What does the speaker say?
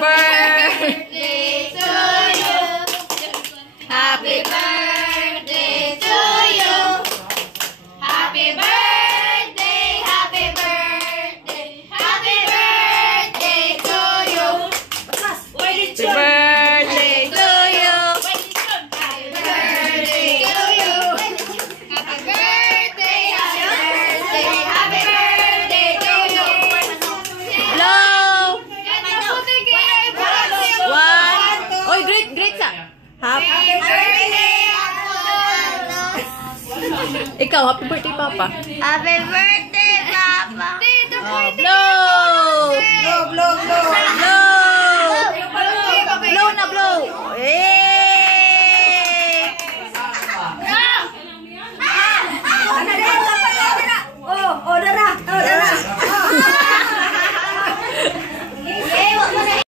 birthday to you. Happy birthday to you. Happy birthday, happy birthday, happy birthday to you. Happy birthday to you. Happy birthday to you. Happy birthday, happy birthday to you. Hello. One. Oy, great sa. Happy. Ikaw, happy birthday, Papa. Happy birthday, Papa. Blow. Blow, blow, blow. Blow.